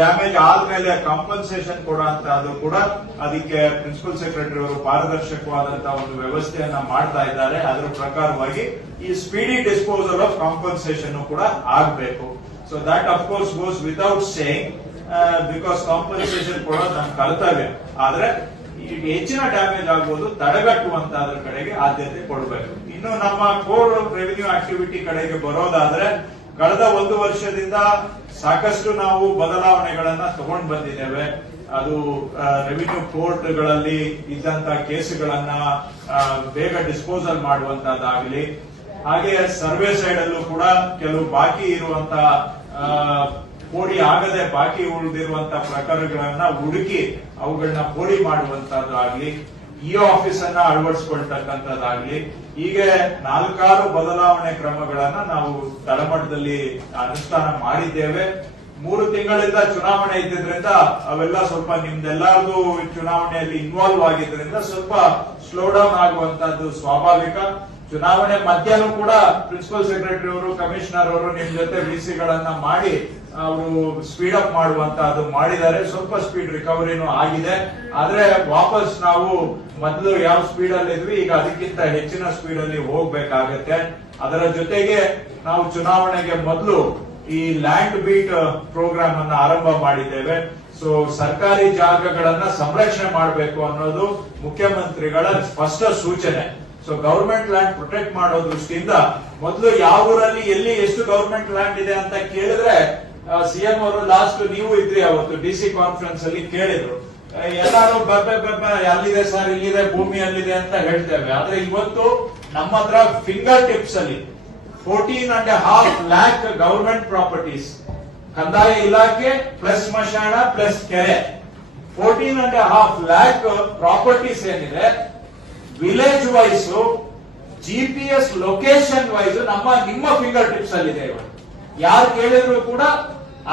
Damage ಆದ್ಮೇಲೆ compensation ಕೊಡುವಂತಹದ್ದು ಕೂಡ ಅದಕ್ಕೆ ಪ್ರಿನ್ಸಿಪಲ್ ಸೆಕ್ರೆಟರಿ ಅವರು ಪಾರದರ್ಶಕವಾದಂತಹ ಒಂದು ವ್ಯವಸ್ಥೆಯನ್ನ ಮಾಡ್ತಾ ಇದ್ದಾರೆ. ಅದರ ಪ್ರಕಾರವಾಗಿ ಈ ಸ್ಪೀಡಿ ಡಿಸ್ಪೋಸಲ್ ಆಫ್ ಕಾಂಪನ್ಸೇಷನ್ ಕೂಡ ಆಗಬೇಕು. So that of course goes without saying, because compensation ಕೊಡೋದು ನಮ್ಮ ಕರ್ತವ್ಯ. ಆದ್ರೆ ಹೆಚ್ಚಿನ ಡ್ಯಾಮೇಜ್ ಆಗ್ಬೋದು, ತಡೆಗಟ್ಟುವಂತದ್ರ ಕಡೆಗೆ ಆದ್ಯತೆ ಕೊಡಬೇಕು. ಇನ್ನು ನಮ್ಮ ಕೋರ್ ರೆವಿನ್ಯೂ ಆಕ್ಟಿವಿಟಿ ಕಡೆಗೆ ಬರೋದಾದ್ರೆ, ಕಳೆದ 1 ವರ್ಷದಿಂದ ಸಾಕಷ್ಟು ನಾವು ಬದಲಾವಣೆಗಳನ್ನ ತಗೊಂಡು ಬಂದಿದ್ದೇವೆ. ಅದು ರೆವಿನ್ಯೂ ಕೋರ್ಟ್ಗಳಲ್ಲಿ ಇದ್ದಂತ ಕೇಸುಗಳನ್ನ ಬೇಗ ಡಿಸ್ಪೋಸಲ್ ಮಾಡುವಂತದ್ದಾಗಲಿ, ಹಾಗೆ ಸರ್ವೆ ಸೈಡ್ ಅಲ್ಲೂ ಕೂಡ ಕೆಲವು ಬಾಕಿ ಇರುವಂತ ಪೋಡಿ ಆಗದೆ ಬಾಕಿ ಉಳಿದಿರುವಂತಹ ಪ್ರಕರಣಗಳನ್ನ ಹುಡುಕಿ ಅವುಗಳನ್ನ ಪೋಡಿ ಮಾಡುವಂತದ್ದಾಗ್ಲಿ, ಇ ಆಫೀಸ್ ಅನ್ನ ಅಳವಡಿಸಿಕೊಳ್ತಕ್ಕಂಥದ್ದಾಗ್ಲಿ, ಹೀಗೆ 4 ಬದಲಾವಣೆ ಕ್ರಮಗಳನ್ನ ನಾವು ತಳಮಟ್ಟದಲ್ಲಿ ಅನುಷ್ಠಾನ ಮಾಡಿದ್ದೇವೆ. 3 ತಿಂಗಳಿಂದ ಚುನಾವಣೆ ಇದ್ದಿದ್ರಿಂದ ಅವೆಲ್ಲ ಸ್ವಲ್ಪ ನಿಮ್ದೆಲ್ಲರದು ಚುನಾವಣೆಯಲ್ಲಿ ಇನ್ವಾಲ್ವ್ ಆಗಿದ್ರಿಂದ ಸ್ವಲ್ಪ ಸ್ಲೋ ಡೌನ್ ಆಗುವಂತದ್ದು ಸ್ವಾಭಾವಿಕ. ಚುನಾವಣೆ ಮಧ್ಯನೂ ಕೂಡ ಪ್ರಿನ್ಸಿಪಲ್ ಸೆಕ್ರೆಟರಿ ಅವರು, ಕಮಿಷನರ್ ಅವರು ನಿಮ್ ಜೊತೆ ವಿಸಿಗಳನ್ನ ಮಾಡಿ ಅವರು ಸ್ಪೀಡ್ ಅಪ್ ಮಾಡುವಂತಹದ್ದು ಮಾಡಿದ್ದಾರೆ. ಸ್ವಲ್ಪ ಸ್ಪೀಡ್ ರಿಕವರಿನೂ ಆಗಿದೆ. ಆದ್ರೆ ವಾಪಸ್ ನಾವು ಮೊದಲು ಯಾವ ಸ್ಪೀಡ್ ಅಲ್ಲಿ ಇದ್ವಿ, ಈಗ ಅದಕ್ಕಿಂತ ಹೆಚ್ಚಿನ ಸ್ಪೀಡ್ ಅಲ್ಲಿ ಹೋಗ್ಬೇಕಾಗತ್ತೆ. ಅದರ ಜೊತೆಗೆ ನಾವು ಚುನಾವಣೆಗೆ ಮೊದಲು ಈ ಲ್ಯಾಂಡ್ ಬೀಟ್ ಪ್ರೋಗ್ರಾಮ್ ಅನ್ನ ಆರಂಭ ಮಾಡಿದ್ದೇವೆ. ಸೊ ಸರ್ಕಾರಿ ಜಾಗಗಳನ್ನ ಸಂರಕ್ಷಣೆ ಮಾಡಬೇಕು ಅನ್ನೋದು ಮುಖ್ಯಮಂತ್ರಿಗಳ ಸ್ಪಷ್ಟ ಸೂಚನೆ. ಸೊ ಗವರ್ಮೆಂಟ್ ಲ್ಯಾಂಡ್ ಪ್ರೊಟೆಕ್ಟ್ ಮಾಡೋ ದೃಷ್ಟಿಯಿಂದ ಮೊದಲು ಯಾವ ಊರಲ್ಲಿ ಎಲ್ಲಿ ಎಷ್ಟು ಗವರ್ಮೆಂಟ್ ಲ್ಯಾಂಡ್ ಇದೆ ಅಂತ ಕೇಳಿದ್ರೆ, ಸಿಎಂ ಅವರು ಲಾಸ್ಟ್ ನೀವು ಇದ್ರಿ ಅವತ್ತು DC ಕಾನ್ಫರೆನ್ಸ್ ಅಲ್ಲಿ ಕೇಳಿದ್ರು. ಎಲ್ಲಾರು ಅಲ್ಲಿದೆ ಸರ್, ಇಲ್ಲಿದೆ ಭೂಮಿ ಅಲ್ಲಿದೆ ಅಂತ ಹೇಳ್ತೇವೆ. ಆದ್ರೆ ಇವತ್ತು ನಮ್ಮ ಹತ್ರ ಫಿಂಗರ್ ಟಿಪ್ಸ್ ಅಲ್ಲಿ 14.5 lakh ಗವರ್ಮೆಂಟ್ ಪ್ರಾಪರ್ಟೀಸ್, ಕಂದಾಯ ಇಲಾಖೆ ಪ್ಲಸ್ ಸ್ಮಶಾನ ಪ್ಲಸ್ ಕೆರೆ, 14.5 lakh ಪ್ರಾಪರ್ಟೀಸ್ ಏನಿದೆ, village wise GPS location wise ನಿಮ್ಮ ಫಿಂಗರ್ ಟಿಪ್ಸ್ ಅಲ್ಲಿ ಇದೆ. ಯಾರು ಕೇಳಿದ್ರು ಕೂಡ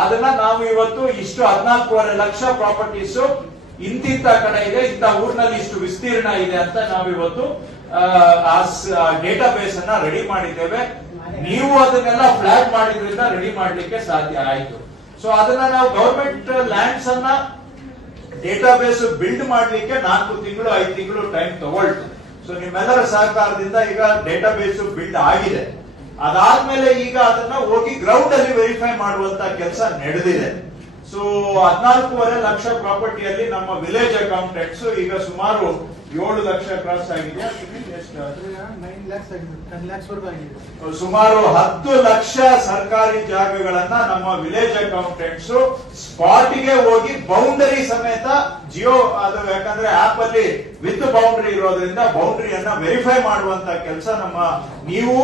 ಅದನ್ನ ನಾವು ಇವತ್ತು ಇಷ್ಟು 14.5 ಲಕ್ಷ ಪ್ರಾಪರ್ಟೀಸ್ ಇಂತಿಂತ ಕಡೆ ಇದೆ, ಇಂಥ ಊರಿನಲ್ಲಿ ಇಷ್ಟು ವಿಸ್ತೀರ್ಣ ಇದೆ ಅಂತ ನಾವಿವತ್ತು ಡೇಟಾ ಬೇಸ್ ಅನ್ನ ರೆಡಿ ಮಾಡಿದ್ದೇವೆ. ನೀವು ಅದನ್ನೆಲ್ಲ ಫ್ಲಾಗ್ ಮಾಡಿದ್ರಿಂದ ರೆಡಿ ಮಾಡ್ಲಿಕ್ಕೆ ಸಾಧ್ಯ ಆಯ್ತು. ಸೊ ಅದನ್ನ ನಾವು ಗವರ್ಮೆಂಟ್ ಲ್ಯಾಂಡ್ಸ್ ಅನ್ನ ಡೇಟಾ ಬೇಸ್ ಬಿಲ್ಡ್ ಮಾಡ್ಲಿಕ್ಕೆ 4 ತಿಂಗಳು 5 ತಿಂಗಳು ಟೈಮ್ ತಗೊಳ್ತು. ಸೊ ನಿಮ್ಮೆಲ್ಲರ ಸಹಕಾರದಿಂದ ಈಗ ಡೇಟಾ ಬೇಸ್ ಬಿಲ್ಡ್ ಆಗಿದೆ. ಅದಾದ್ಮೇಲೆ ಈಗ ಅದನ್ನ ಹೋಗಿ ಗ್ರೌಂಡ್ ಅಲ್ಲಿ ವೆರಿಫೈ ಮಾಡುವಂತ ಕೆಲಸ ನಡೆದಿದೆ. ಸೊ 14.5 ಲಕ್ಷ ಪ್ರಾಪರ್ಟಿಯಲ್ಲಿ ನಮ್ಮ ವಿಲೇಜ್ ಅಕೌಂಟೆಂಟ್ಸ್ ಈಗ ಸುಮಾರು 7 ಲಕ್ಷ ಕ್ರಾಸ್ ಆಗಿದೆ. ಸುಮಾರು 10 ಲಕ್ಷ ಸರ್ಕಾರಿ ಜಾಗಗಳನ್ನ ನಮ್ಮ ವಿಲೇಜ್ ಅಕೌಂಟೆಂಟ್ಸ್ ಸ್ಪಾಟ್ಗೆ ಹೋಗಿ ಬೌಂಡರಿ ಸಮೇತ ಜಿಯೋ, ಅದು ಯಾಕಂದ್ರೆ ಆಪ್ ಅಲ್ಲಿ ವಿತ್ ಬೌಂಡರಿ ಇರೋದ್ರಿಂದ ಬೌಂಡರಿಯನ್ನ ವೆರಿಫೈ ಮಾಡುವಂತ ಕೆಲಸ ನಮ್ಮ ನೀವು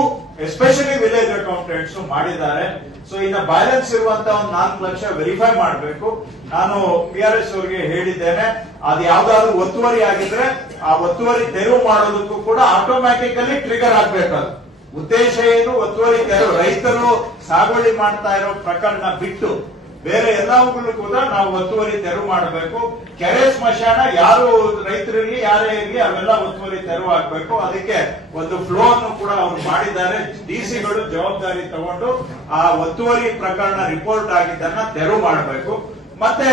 ಎಸ್ಪೆಷಲಿ ವಿಲೇಜ್ ಅಕೌಂಟೆಂಟ್ಸ್ ಮಾಡಿದ್ದಾರೆ. ಸೊ ಇನ್ನು ಬ್ಯಾಲೆನ್ಸ್ ಇರುವಂತ ಒಂದು 4 ಲಕ್ಷ ವೆರಿಫೈ ಮಾಡಬೇಕು. ನಾನು PRS ಅವರಿಗೆ ಹೇಳಿದ್ದೇನೆ, ಅದು ಯಾವ್ದಾದ್ರು ಒತ್ತುವರಿ ಆಗಿದ್ರೆ ಆ ಒತ್ತುವರಿ ತೆರವು ಮಾಡೋದಕ್ಕೂ ಕೂಡ ಆಟೋಮ್ಯಾಟಿಕಲಿ ಟ್ರಿಗರ್ ಆಗ್ಬೇಕು. ಉದ್ದೇಶ ಏನು, ಒತ್ತುವರಿ ತೆರವು, ರೈತರು ಸಾಗುವಳಿ ಮಾಡ್ತಾ ಇರೋ ಪ್ರಕರಣ ಬಿಟ್ಟು ಬೇರೆ ಎಲ್ಲವುಗಳು ಕೂಡ ನಾವು ಒತ್ತುವರಿ ತೆರವು ಮಾಡಬೇಕು. ಕೆರೆ ಸ್ಮಶಾನ ಯಾರು ರೈತರಿರ್ಲಿ ಯಾರೇ ಇರಲಿ ಅವೆಲ್ಲ ಒತ್ತುವರಿ ತೆರವು ಆಗ್ಬೇಕು. ಅದಕ್ಕೆ ಒಂದು ಫ್ಲೋ ಅನ್ನು ಕೂಡ ಅವರು ಮಾಡಿದ್ದಾರೆ. DCಗಳು ಜವಾಬ್ದಾರಿ ತಗೊಂಡು ಆ ಒತ್ತುವರಿ ಪ್ರಕರಣ ರಿಪೋರ್ಟ್ ಆಗಿದ್ದನ್ನ ತೆರವು ಮಾಡಬೇಕು. ಮತ್ತೆ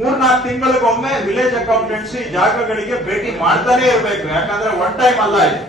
3-4 ತಿಂಗಳಿಗೊಮ್ಮೆ ವಿಲೇಜ್ ಅಕೌಂಟೆನ್ಸಿ ಜಾಗಗಳಿಗೆ ಭೇಟಿ ಮಾಡ್ತಾನೆ ಇರಬೇಕು. ಯಾಕಂದ್ರೆ ಒನ್ ಟೈಮ್ ಅಲ್ಲ ಇದು.